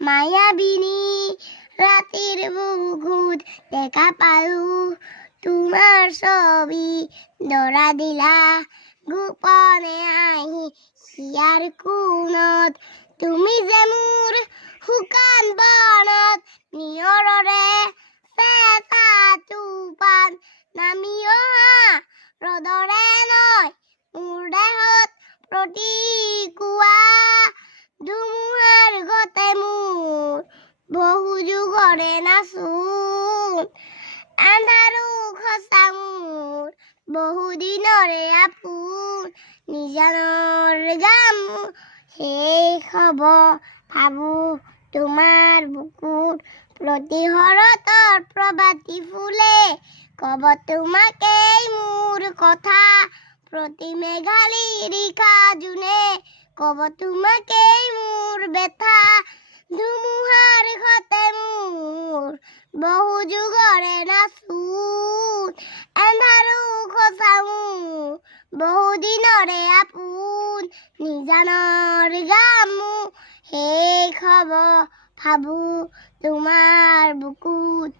মায়াবিনী ৰাতিৰ বুকুত দেখা পালো তোমাৰ ছবি দৰা দিলা গোপনে আহি হিয়াৰ কোণত তুমি যে মোৰ শুকান বনত নিয়ৰৰে চেঁচা তুফান নামি অহা ৰ'দৰে নয় মোৰ দেহত প্ৰতিকুৱা ধুমুহাৰ গতে মোৰ বহু যুগৰে নাচোন আন্ধাৰো খচা মোৰ বহু দিনৰে আপোন নিজানৰ গাম শেষ হ'ব ভাবো তোমাৰ বুকুত প্ৰতি শৰতৰ প্ৰভাতী ফুলে কব তোমাকেই মোৰ কথা প্ৰতি মেঘালী নিশা জোনে কব তোমাকেই মোৰ ব্যথা ধুমুহাৰ ঘতে মোৰ বহু যুগৰে নাচোন এন্ধাৰো খচা মোৰ বহু দিনৰে আপোন নিজানৰ গাম শেষ হ'ব ভাবো তোমাৰ বুকুত